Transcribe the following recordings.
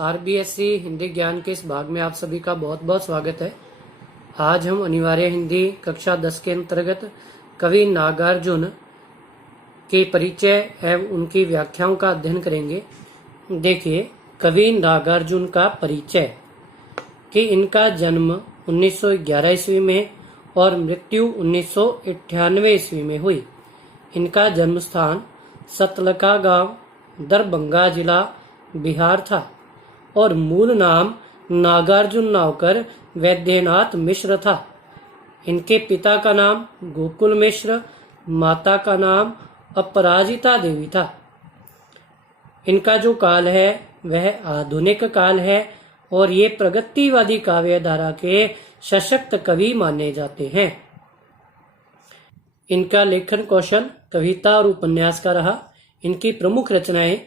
RBSC Hindi ज्ञान के इस भाग में आप सभी का बहुत बहुत स्वागत है। आज हम अनिवार्य हिंदी कक्षा 10 के अंतर्गत कवि नागार्जुन के परिचय एवं उनकी व्याख्याओं का अध्ययन करेंगे। देखिए, कवि नागार्जुन का परिचय कि इनका जन्म 1911 ईस्वी में और मृत्यु 1998 ईस्वी में हुई। इनका जन्म स्थान सतलका गांव, दरभंगा जिला, बिहार था और मूल नाम नागार्जुन नावकर वैद्यनाथ मिश्र था। इनके पिता का नाम गोकुल मिश्र, माता का नाम अपराजिता देवी था। इनका जो काल है वह आधुनिक काल है और ये प्रगतिवादी काव्य धारा के सशक्त कवि माने जाते हैं। इनका लेखन कौशल कविता और उपन्यास का रहा। इनकी प्रमुख रचनाएं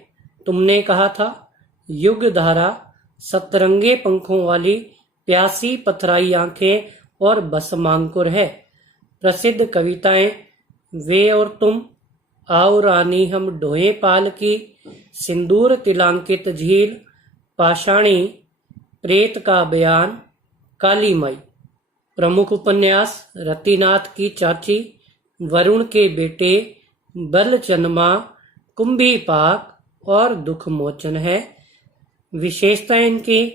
तुमने कहा था, युग धारा, सतरंगे पंखों वाली, प्यासी पथराई आंखें और भस्मांकुर है। प्रसिद्ध कविताएं वे और तुम, आओ रानी हम ढोए पाल की, सिंदूर तिलांकित झील, पाषाणी, प्रेत का बयान, काली माई। प्रमुख उपन्यास रतिनाथ की चाची, वरुण के बेटे, बल चनमा, कुंभी पाक और दुख मोचन है। विशेषता इनकी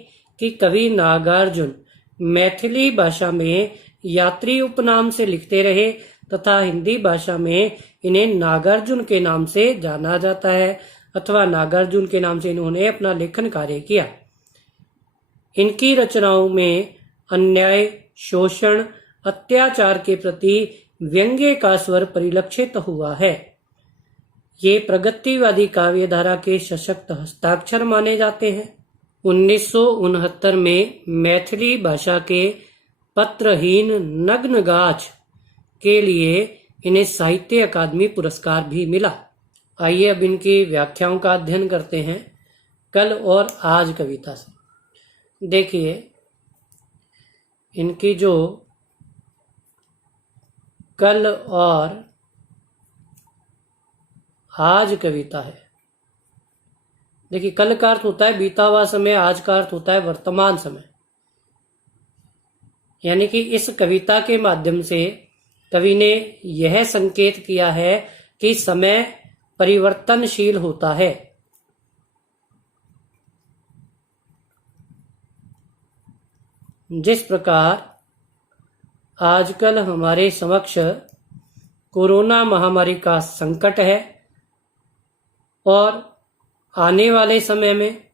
कि कवि नागार्जुन मैथिली भाषा में यात्री उपनाम से लिखते रहे तथा हिंदी भाषा में इन्हें नागार्जुन के नाम से जाना जाता है अथवा नागार्जुन के नाम से इन्होंने अपना लेखन कार्य किया। इनकी रचनाओं में अन्याय, शोषण, अत्याचार के प्रति व्यंग्य का स्वर परिलक्षित हुआ है। ये प्रगतिवादी काव्य धारा के सशक्त हस्ताक्षर माने जाते हैं। 1969 में मैथिली भाषा के पत्रहीन नग्नगाछ के लिए इन्हें साहित्य अकादमी पुरस्कार भी मिला। आइए अब इनकी व्याख्याओं का अध्ययन करते हैं कल और आज कविता से। देखिए, इनकी जो कल और आज कविता है, देखिए, कल का अर्थ होता है बीता हुआ समय, आज का अर्थ होता है वर्तमान समय। यानी कि इस कविता के माध्यम से कवि ने यह संकेत किया है कि समय परिवर्तनशील होता है। जिस प्रकार आजकल हमारे समक्ष कोरोना महामारी का संकट है और आने वाले समय में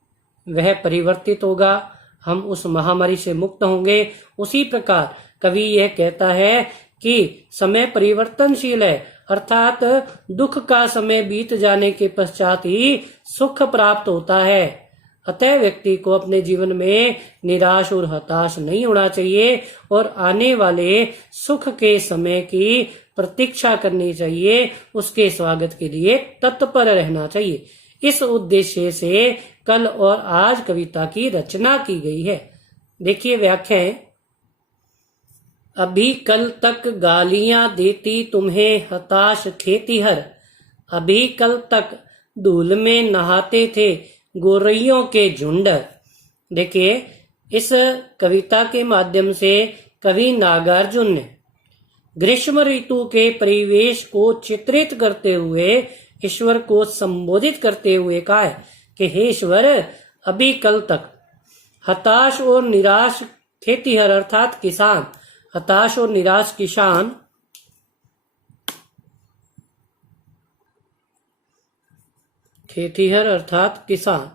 वह परिवर्तित होगा, हम उस महामारी से मुक्त होंगे, उसी प्रकार कवि यह कहता है कि समय परिवर्तनशील है, अर्थात दुख का समय बीत जाने के पश्चात ही सुख प्राप्त होता है। अतः व्यक्ति को अपने जीवन में निराश और हताश नहीं होना चाहिए और आने वाले सुख के समय की प्रतीक्षा करनी चाहिए, उसके स्वागत के लिए तत्पर रहना चाहिए। इस उद्देश्य से कल और आज कविता की रचना की गई है। देखिए व्याख्याएं। अभी कल तक गालियां देती तुम्हें हताश खेतीहर, अभी कल तक धूल में नहाते थे गोरैयों के झुंड। देखिए, इस कविता के माध्यम से कवि नागार्जुन ने ग्रीष्म ऋतु के परिवेश को चित्रित करते हुए ईश्वर को संबोधित करते हुए कहा है कि हे ईश्वर, अभी कल तक हताश और निराश खेतीहर अर्थात किसान, हताश और निराश किसान खेतीहर अर्थात किसान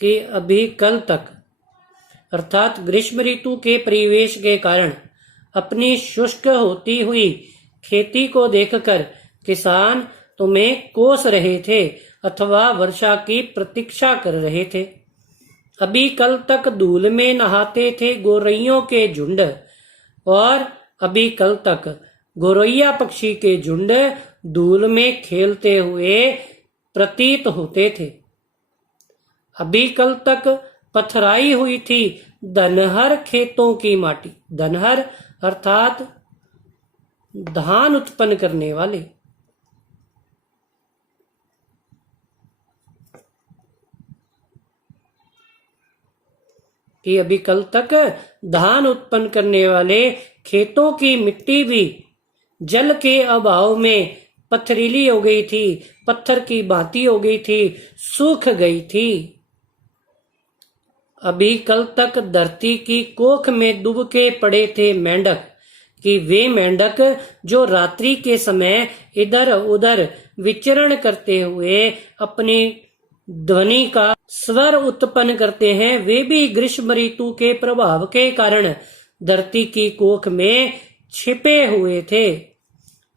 कि अभी कल तक अर्थात ग्रीष्म ऋतु के परिवेश के कारण अपनी शुष्क होती हुई खेती को देखकर किसान तुम्हें कोस रहे थे अथवा वर्षा की प्रतीक्षा कर रहे थे। अभी कल तक धूल में नहाते थे गोरैयों के झुंड और अभी कल तक गोरैया पक्षी के झुंड धूल में खेलते हुए प्रतीत होते थे। अभी कल तक पथराई हुई थी धनहर खेतों की माटी, धनहर अर्थात धान उत्पन्न करने वाले। कि अभी कल तक धान उत्पन्न करने वाले खेतों की मिट्टी भी जल के अभाव में पथरीली हो गई थी, पत्थर की भांति हो गई थी, सूख गई थी। अभी कल तक धरती की कोख में डूब के पड़े थे मेंढक, कि वे मेंढक जो रात्रि के समय इधर उधर विचरण करते हुए अपनी ध्वनि का स्वर उत्पन्न करते हैं, वे भी ग्रीष्म ऋतु के प्रभाव के कारण धरती की कोख में छिपे हुए थे।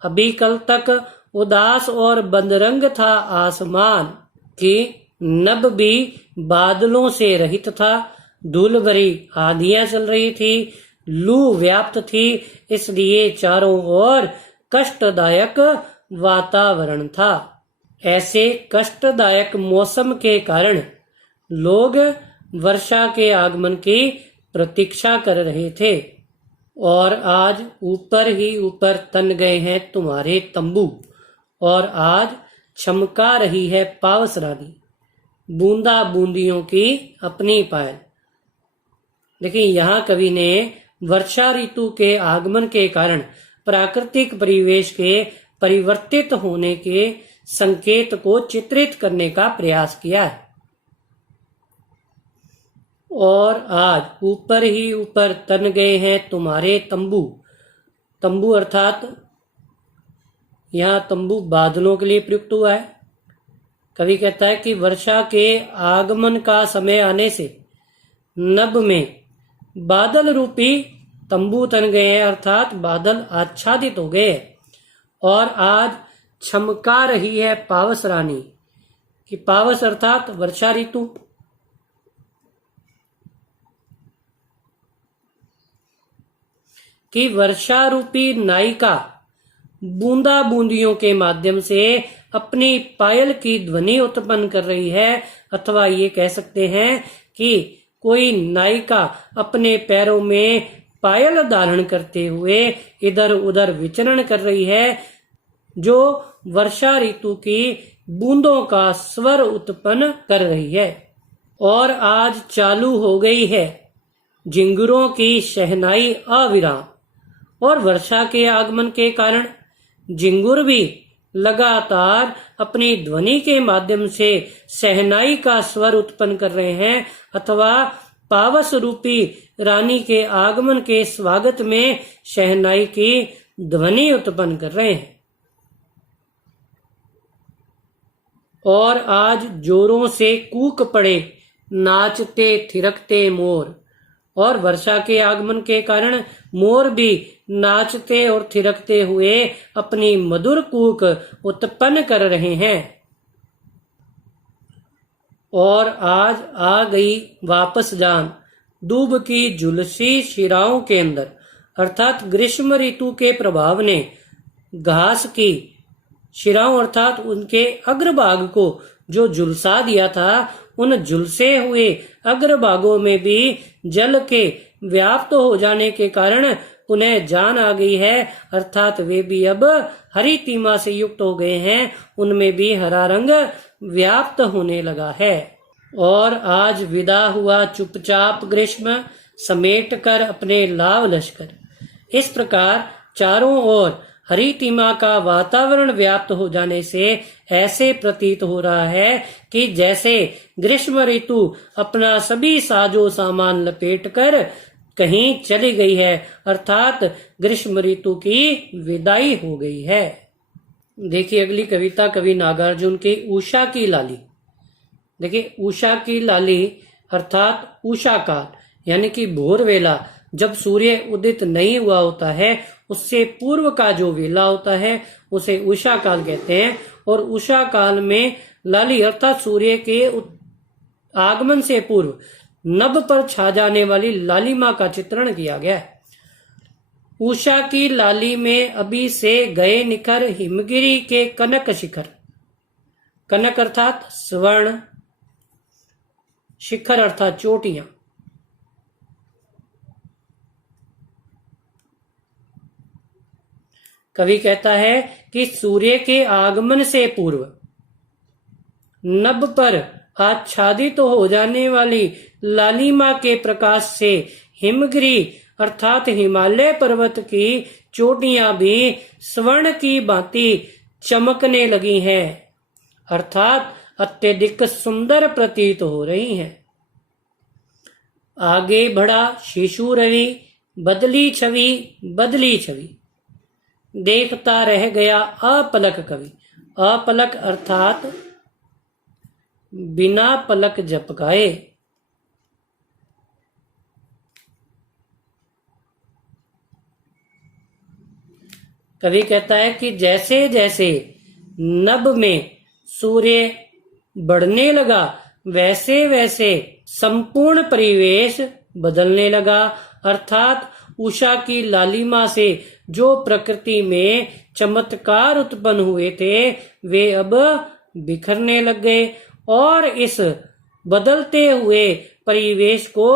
अभी कल तक उदास और बदरंग था आसमान, कि नभ भी बादलों से रहित था, धूल भरी आंधियां चल रही थी, लू व्याप्त थी, इसलिए चारों ओर कष्टदायक वातावरण था। ऐसे कष्टदायक मौसम के कारण लोग वर्षा के आगमन की प्रतीक्षा कर रहे थे। और आज ऊपर ही ऊपर तन गए हैं तुम्हारे तंबू, और आज चमका रही है पावस रानी, बूंदा बूंदियों की अपनी पायल। देखिए, यहाँ कवि ने वर्षा ऋतु के आगमन के कारण प्राकृतिक परिवेश के परिवर्तित होने के संकेत को चित्रित करने का प्रयास किया है। और आज ऊपर ही ऊपर तन गए हैं तुम्हारे तंबू। तंबू अर्थात यहाँ तंबू बादलों के लिए प्रयुक्त हुआ है। कवि कहता है कि वर्षा के आगमन का समय आने से नभ में बादल रूपी तंबू तन गए हैं, अर्थात बादल आच्छादित हो गए। और आज चमका रही है पावस रानी, कि पावस अर्थात वर्षा ऋतु। कि वर्षा रूपी नायिका बूंदा बूंदियों के माध्यम से अपनी पायल की ध्वनि उत्पन्न कर रही है, अथवा ये कह सकते हैं कि कोई नायिका अपने पैरों में पायल धारण करते हुए इधर उधर विचरण कर रही है, जो वर्षा ऋतु की बूंदों का स्वर उत्पन्न कर रही है। और आज चालू हो गई है झिंगुरों की शहनाई अविराम, और वर्षा के आगमन के कारण झिंगुर भी लगातार अपनी ध्वनि के माध्यम से शहनाई का स्वर उत्पन्न कर रहे हैं, अथवा पावस रूपी रानी के आगमन के स्वागत में शहनाई की ध्वनि उत्पन्न कर रहे हैं। और आज जोरों से कूक पड़े नाचते थिरकते मोर, और वर्षा के आगमन के कारण मोर भी नाचते और थिरकते हुए अपनी मधुर कूक उत्पन्न कर रहे हैं। और आज आ गई वापस जान दूब की झुलसी शिराओं के अंदर, अर्थात ग्रीष्म ऋतु के प्रभाव ने घास की शिराओं अर्थात उनके अग्रभाग को जो झुलसा दिया था, उन झुलसे हुए अग्रभागों में भी जल के व्याप्त हो जाने के कारण उन्हें जान आ गई है, अर्थात वे भी अब हरी तीमा से युक्त हो गए हैं, उनमें भी हरा रंग व्याप्त होने लगा है। और आज विदा हुआ चुपचाप ग्रीष्म, समेट कर अपने लाव लश्कर। इस प्रकार चारों ओर हरी तीमा का वातावरण व्याप्त हो जाने से ऐसे प्रतीत हो रहा है कि जैसे ग्रीष्म ऋतु अपना सभी साजो सामान लपेटकर कहीं चली गई है, अर्थात ग्रीष्म ऋतु की विदाई हो गई है। देखिए अगली कविता कवि नागार्जुन की उषा की लाली। देखिए उषा की लाली अर्थात उषा काल, यानी कि भोर वेला, जब सूर्य उदित नहीं हुआ होता है उससे पूर्व का जो वेला होता है उसे उषा काल कहते हैं। और उषा काल में लाली अर्थात सूर्य के आगमन से पूर्व नभ पर छा जाने वाली लालिमा का चित्रण किया गया है। उषा की लाली में अभी से गए निखर हिमगिरी के कनक शिखर। कनक अर्थात स्वर्ण, शिखर अर्थात चोटियां। कवि कहता है कि सूर्य के आगमन से पूर्व नभ पर आच्छादित हो जाने वाली लालिमा के प्रकाश से हिमगिरी अर्थात हिमालय पर्वत की चोटियां भी स्वर्ण की भांति चमकने लगी हैं, अर्थात अत्यधिक सुंदर प्रतीत हो रही हैं। आगे बढ़ा शिशु रवि, बदली छवि, देखता रह गया अपलक कवि। अपलक अर्थात बिना पलक झपकाए। कवि कहता है कि जैसे जैसे नभ में सूर्य बढ़ने लगा, वैसे वैसे संपूर्ण परिवेश बदलने लगा, अर्थात उषा की लालिमा से जो प्रकृति में चमत्कार उत्पन्न हुए थे वे अब बिखरने लग गए और इस बदलते हुए परिवेश को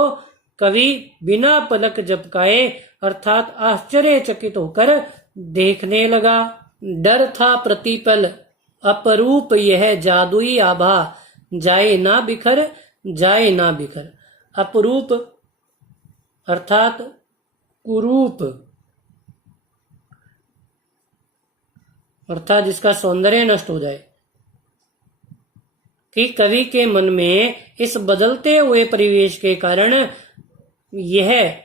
कवि बिना पलक झपकाए अर्थात आश्चर्यचकित होकर देखने लगा। डर था प्रतिपल अपरूप यह जादुई आभा, जाए ना बिखर, जाए ना बिखर। अपरूप अर्थात कुरूप अर्थात जिसका सौंदर्य नष्ट हो जाए। कि कवि के मन में इस बदलते हुए परिवेश के कारण यह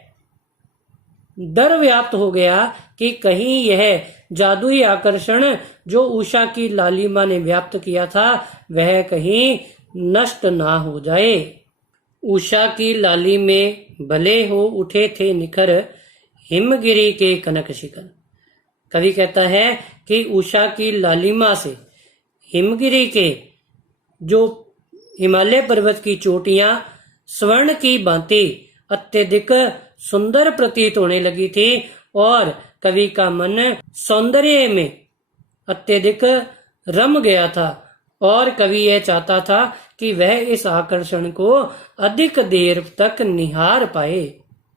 डर व्याप्त हो गया कि कहीं यह जादुई आकर्षण जो उषा की लालिमा ने व्याप्त किया था वह कहीं नष्ट ना हो जाए। उषा की लाली में भले हो उठे थे निखर, हिमगिरी के कनक शिखर। कवि कहता है कि उषा की लालिमा से हिमगिरी के जो हिमालय पर्वत की चोटियां स्वर्ण की भांति अत्यधिक सुंदर प्रतीत होने लगी थी और कवि का मन सौंदर्य में अत्यधिक रम गया था और कवि यह चाहता था कि वह इस आकर्षण को अधिक देर तक निहार पाए।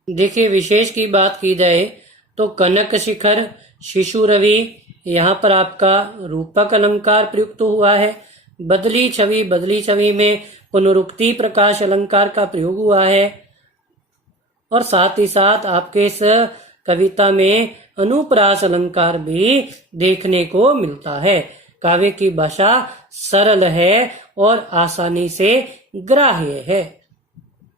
देखिए, विशेष की बात की जाए तो कनक शिखर, शिशु रवि, यहाँ पर आपका रूपक अलंकार प्रयुक्त हुआ है। बदली छवि में पुनरुक्ति प्रकाश अलंकार का प्रयोग हुआ है और साथ ही साथ आपके इस कविता में अनुप्रास अलंकार भी देखने को मिलता है। काव्य की भाषा सरल है और आसानी से ग्राह्य है।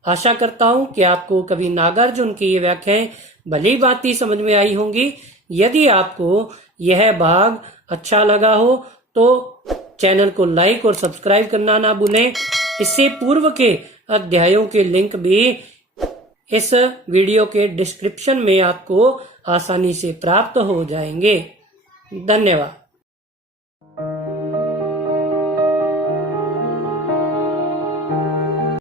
आशा करता हूं कि आपको कवि नागार्जुन की ये व्याख्याएं भली भांति समझ में आई होंगी। यदि आपको यह भाग अच्छा लगा हो तो चैनल को लाइक और सब्सक्राइब करना ना भूलें। इससे पूर्व के अध्यायों के लिंक भी इस वीडियो के डिस्क्रिप्शन में आपको आसानी से प्राप्त हो जाएंगे। धन्यवाद।